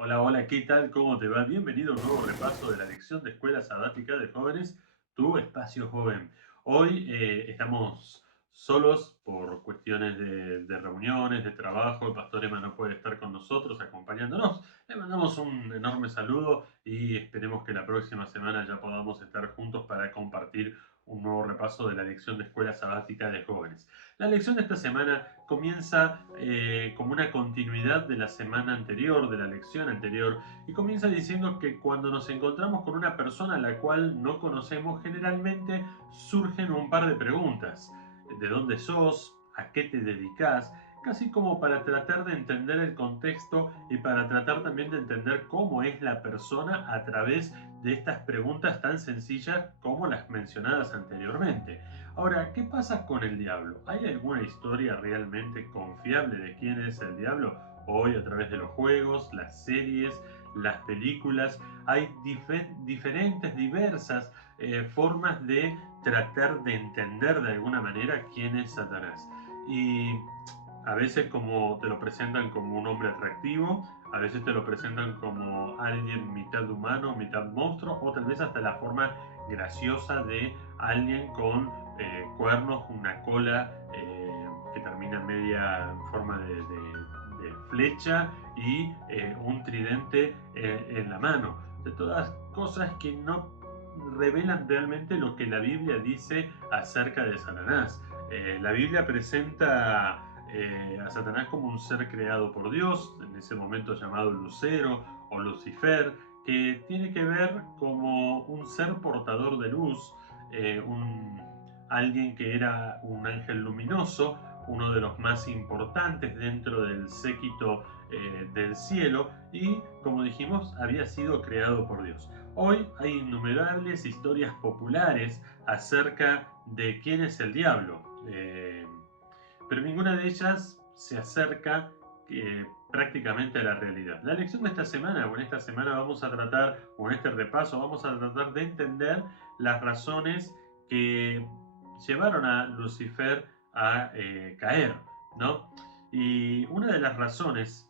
Hola, hola, ¿qué tal? ¿Cómo te va? Bienvenido a un nuevo repaso de la lección de Escuela Sabática de Jóvenes, tu espacio joven. Hoy estamos solos por cuestiones de reuniones, de trabajo. El pastor Emma no puede estar con nosotros acompañándonos. Le mandamos un enorme saludo y esperemos que la próxima semana ya podamos estar juntos para compartir un nuevo repaso de la lección de Escuela Sabática de Jóvenes. La lección de esta semana comienza como una continuidad de la semana anterior, de la lección anterior, y comienza diciendo que cuando nos encontramos con una persona a la cual no conocemos, generalmente surgen un par de preguntas. ¿De dónde sos? ¿A qué te dedicas? Casi como para tratar de entender el contexto y para tratar también de entender cómo es la persona a través de estas preguntas tan sencillas como las mencionadas anteriormente. Ahora, ¿qué pasa con el diablo? ¿Hay alguna historia realmente confiable de quién es el diablo? Hoy, a través de los juegos, las series, las películas, hay diferentes, diversas formas de tratar de entender de alguna manera quién es Satanás. Y a veces como te lo presentan como un hombre atractivo, a veces te lo presentan como alguien mitad humano, mitad monstruo, o tal vez hasta la forma graciosa de alguien con cuernos, una cola que termina media en forma de flecha y un tridente en la mano. De todas cosas que no revelan realmente lo que la Biblia dice acerca de Satanás. La Biblia presenta a Satanás como un ser creado por Dios, en ese momento llamado Lucero o Lucifer, que tiene que ver como un ser portador de luz, alguien que era un ángel luminoso, uno de los más importantes dentro del séquito del cielo y, como dijimos, había sido creado por Dios. Hoy hay innumerables historias populares acerca de quién es el diablo. Pero ninguna de ellas se acerca prácticamente a la realidad. La lección de esta semana, o en esta semana vamos a tratar, o en este repaso vamos a tratar de entender las razones que llevaron a Lucifer a caer, ¿no? Y una de las razones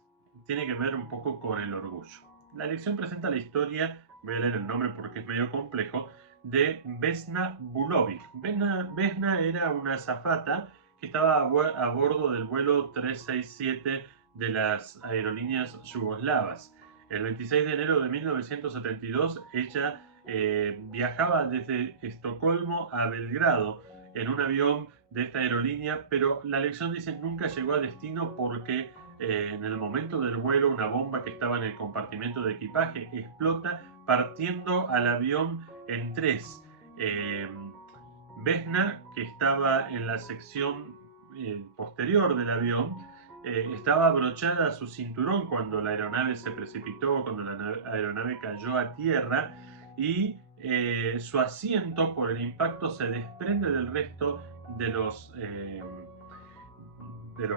tiene que ver un poco con el orgullo. La lección presenta la historia, voy a leer el nombre porque es medio complejo, de Vesna Bulovic. Vesna era una azafata que estaba a bordo del vuelo 367 de las aerolíneas yugoslavas. El 26 de enero de 1972, ella viajaba desde Estocolmo a Belgrado en un avión de esta aerolínea, pero la lección dice nunca llegó a destino porque en el momento del vuelo una bomba que estaba en el compartimento de equipaje explota partiendo al avión en tres. Eh, Vesna, que estaba en la sección posterior del avión, estaba abrochada a su cinturón cuando la aeronave se precipitó, cuando la aeronave cayó a tierra y su asiento por el impacto se desprende del resto de los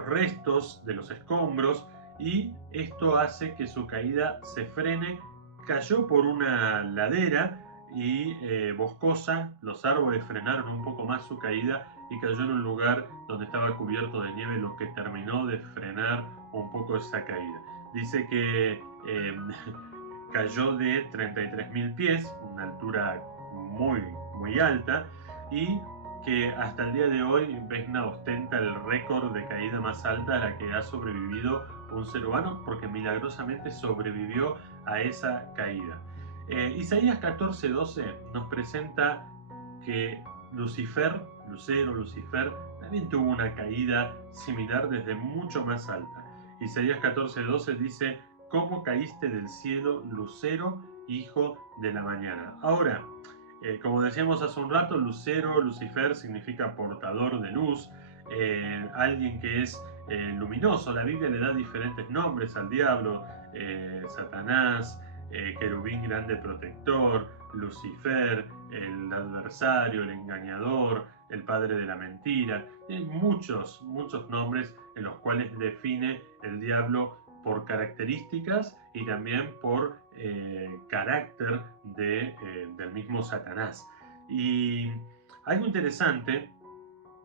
restos, de los escombros, y esto hace que su caída se frene. Cayó por una ladera y boscosa, los árboles frenaron un poco más su caída y cayó en un lugar donde estaba cubierto de nieve, lo que terminó de frenar un poco esa caída. Dice que cayó de 33.000 pies, una altura muy, muy alta, y que hasta el día de hoy Vesna ostenta el récord de caída más alta a la que ha sobrevivido un ser humano, porque milagrosamente sobrevivió a esa caída. Isaías 14:12 nos presenta que Lucifer, Lucero, Lucifer, también tuvo una caída similar desde mucho más alta. Isaías 14:12 dice, ¿cómo caíste del cielo, Lucero, hijo de la mañana? Ahora, como decíamos hace un rato, Lucero, Lucifer significa portador de luz, alguien que es luminoso. La Biblia le da diferentes nombres al diablo, Satanás, querubín grande protector, Lucifer, el adversario, el engañador, el padre de la mentira. Hay muchos, muchos nombres en los cuales define el diablo por características y también por carácter del mismo Satanás. Y algo interesante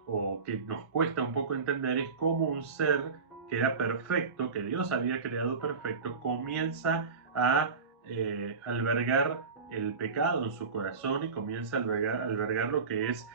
o que nos cuesta un poco entender es cómo un ser que era perfecto, que Dios había creado perfecto, comienza a albergar el pecado en su corazón y comienza a albergar lo que es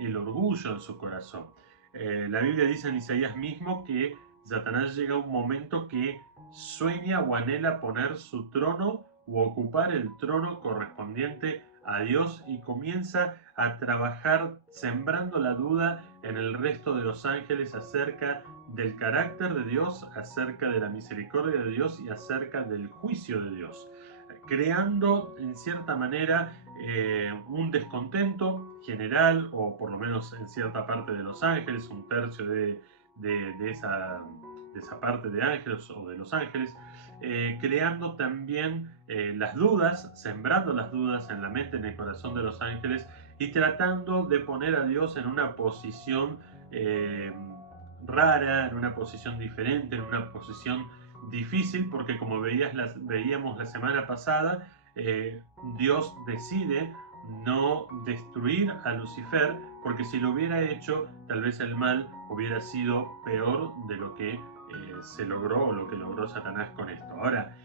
el orgullo en su corazón. La Biblia dice en Isaías mismo que Satanás llega a un momento que sueña o anhela poner su trono o ocupar el trono correspondiente a Dios y comienza a trabajar sembrando la duda en el resto de los ángeles acerca del carácter de Dios, acerca de la misericordia de Dios y acerca del juicio de Dios, creando en cierta manera un descontento general, o por lo menos en cierta parte de los ángeles, un tercio de esa parte de ángeles o de los ángeles, creando también las dudas, sembrando las dudas en la mente, en el corazón de los ángeles y tratando de poner a Dios en una posición rara, en una posición diferente, en una posición difícil, porque como veíamos la semana pasada, Dios decide no destruir a Lucifer, porque si lo hubiera hecho, tal vez el mal hubiera sido peor de lo que se logró o lo que logró Satanás con esto. Ahora,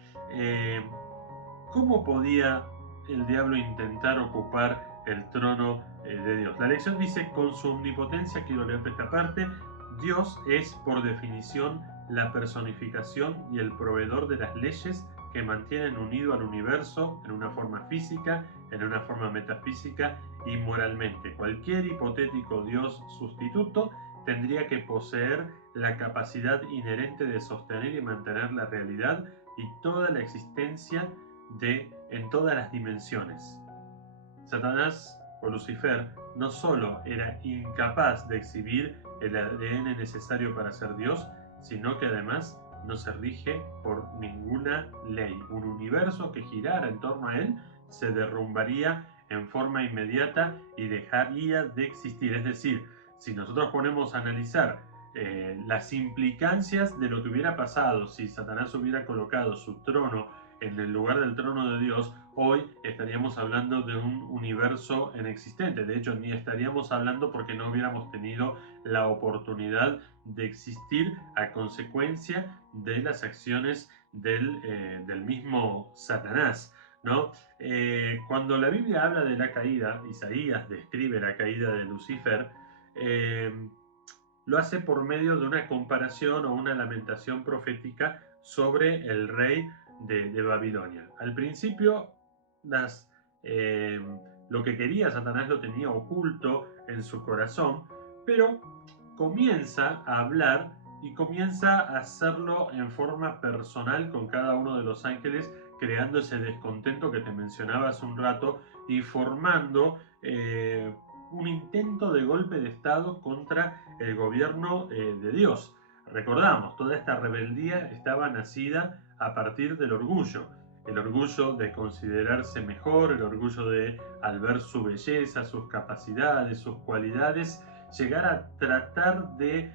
¿cómo podía el diablo intentar ocupar el trono de Dios? La lección dice, con su omnipotencia, quiero leerte esta parte, Dios es por definición la personificación y el proveedor de las leyes que mantienen unido al universo en una forma física, en una forma metafísica y moralmente. Cualquier hipotético Dios sustituto tendría que poseer la capacidad inherente de sostener y mantener la realidad y toda la existencia en todas las dimensiones. Satanás o Lucifer no solo era incapaz de exhibir el ADN necesario para ser Dios, sino que además no se rige por ninguna ley. Un universo que girara en torno a él se derrumbaría en forma inmediata y dejaría de existir. Es decir, si nosotros ponemos a analizar las implicancias de lo que hubiera pasado si Satanás hubiera colocado su trono en el lugar del trono de Dios, hoy estaríamos hablando de un universo inexistente. De hecho, ni estaríamos hablando porque no hubiéramos tenido la oportunidad de existir a consecuencia de las acciones del mismo Satanás, ¿no? Cuando la Biblia habla de la caída, Isaías describe la caída de Lucifer, lo hace por medio de una comparación o una lamentación profética sobre el rey de Babilonia. Al principio, eh, lo que quería Satanás lo tenía oculto en su corazón, pero comienza a hablar y comienza a hacerlo en forma personal con cada uno de los ángeles, creando ese descontento que te mencionaba hace un rato y formando un intento de golpe de Estado contra el gobierno de Dios. Recordamos, toda esta rebeldía estaba nacida a partir del orgullo. El orgullo de considerarse mejor, el orgullo de, al ver su belleza, sus capacidades, sus cualidades, llegar a tratar de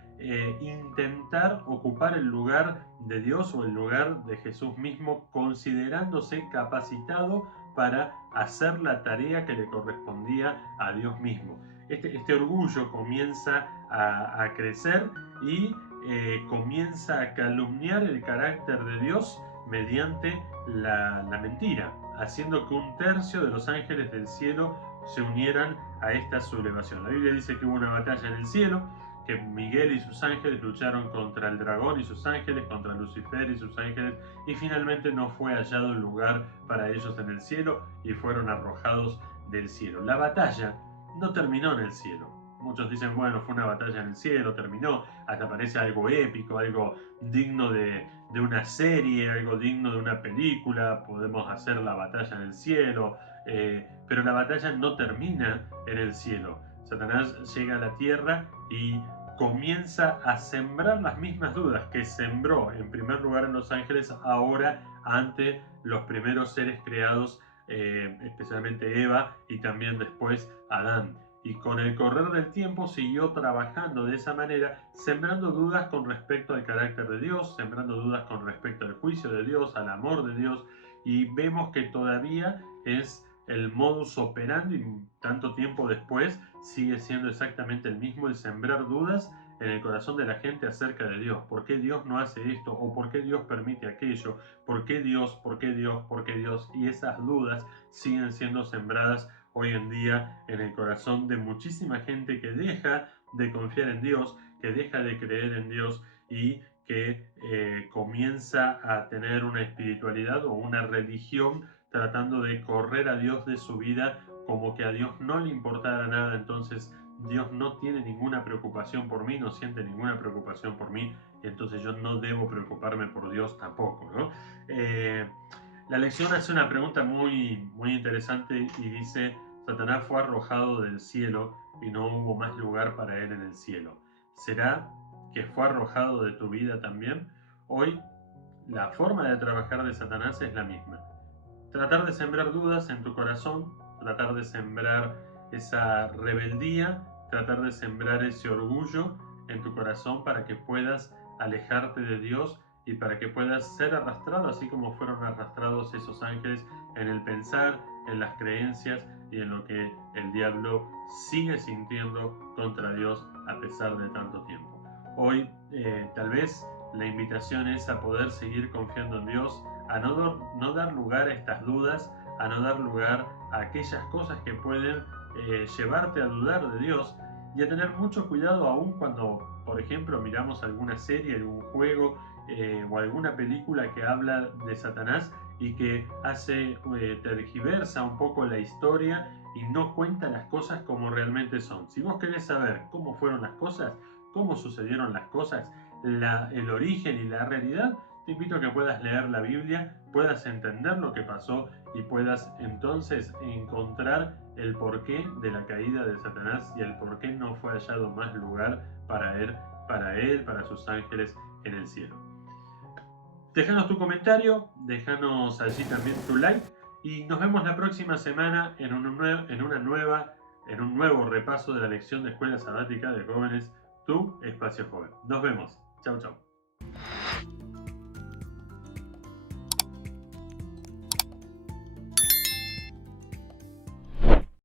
intentar ocupar el lugar de Dios o el lugar de Jesús mismo, considerándose capacitado para hacer la tarea que le correspondía a Dios mismo. Este orgullo comienza a crecer y comienza a calumniar el carácter de Dios mediante la mentira, haciendo que un tercio de los ángeles del cielo se unieran a esta sublevación. La Biblia dice que hubo una batalla en el cielo, que Miguel y sus ángeles lucharon contra el dragón y sus ángeles, contra Lucifer y sus ángeles, y finalmente no fue hallado lugar para ellos en el cielo y fueron arrojados del cielo. La batalla no terminó en el cielo. Muchos dicen, bueno, fue una batalla en el cielo, terminó, hasta parece algo épico, algo digno de una serie, algo digno de una película, podemos hacer la batalla en el cielo, pero la batalla no termina en el cielo. Satanás llega a la tierra y comienza a sembrar las mismas dudas que sembró en primer lugar en los ángeles, ahora ante los primeros seres creados, especialmente Eva y también después Adán. Y con el correr del tiempo siguió trabajando de esa manera, sembrando dudas con respecto al carácter de Dios, sembrando dudas con respecto al juicio de Dios, al amor de Dios, y vemos que todavía es el modus operandi, tanto tiempo después, sigue siendo exactamente el mismo, el sembrar dudas en el corazón de la gente acerca de Dios. ¿Por qué Dios no hace esto? ¿O por qué Dios permite aquello? ¿Por qué Dios? ¿Por qué Dios? ¿Por qué Dios? Y esas dudas siguen siendo sembradas hoy en día en el corazón de muchísima gente que deja de confiar en Dios, que deja de creer en Dios y que comienza a tener una espiritualidad o una religión tratando de correr a Dios de su vida, como que a Dios no le importara nada. Entonces Dios no tiene ninguna preocupación por mí, no siente ninguna preocupación por mí, entonces yo no debo preocuparme por Dios tampoco, ¿no? La lección hace una pregunta muy interesante y dice: Satanás fue arrojado del cielo y no hubo más lugar para él en el cielo. ¿Será que fue arrojado de tu vida también? Hoy la forma de trabajar de Satanás es la misma. Tratar de sembrar dudas en tu corazón, tratar de sembrar esa rebeldía, tratar de sembrar ese orgullo en tu corazón para que puedas alejarte de Dios y para que puedas ser arrastrado así como fueron arrastrados esos ángeles en el pensar, en las creencias y en lo que el diablo sigue sintiendo contra Dios a pesar de tanto tiempo. Hoy tal vez la invitación es a poder seguir confiando en Dios, a no dar lugar a estas dudas, a no dar lugar a aquellas cosas que pueden llevarte a dudar de Dios, y a tener mucho cuidado aún cuando, por ejemplo, miramos alguna serie, algún juego o alguna película que habla de Satanás y que hace tergiversa un poco la historia y no cuenta las cosas como realmente son. Si vos querés saber cómo fueron las cosas, cómo sucedieron las cosas, el origen y la realidad, te invito a que puedas leer la Biblia, puedas entender lo que pasó y puedas entonces encontrar el porqué de la caída de Satanás y el por qué no fue hallado más lugar para él, para sus ángeles en el cielo. Déjanos tu comentario, déjanos allí también tu like y nos vemos la próxima semana en un nuevo repaso de la lección de Escuela Sabática de Jóvenes, tu espacio joven. Nos vemos. Chau, chau.